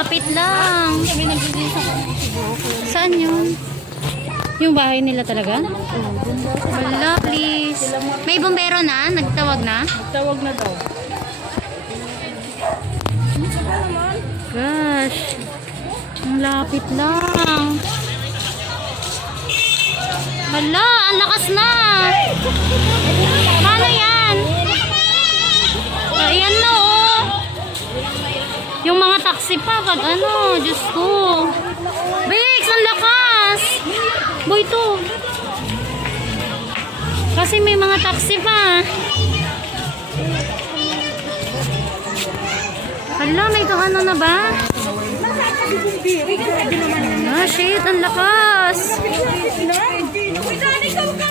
lapit lang. Saan yun? Yung bahay nila talaga? Wala, please. May bombero na? Nagtawag na? Tawag na daw. Gosh. Ang lapit lang. Hala, ang lakas na. Paano yan? Taxi pa, pag ano, Diyos ko. Bix, ang lakas. Boy, to. Kasi may mga taxi pa. Hala, may ano na ba? Ah, shit, ang lakas. Okay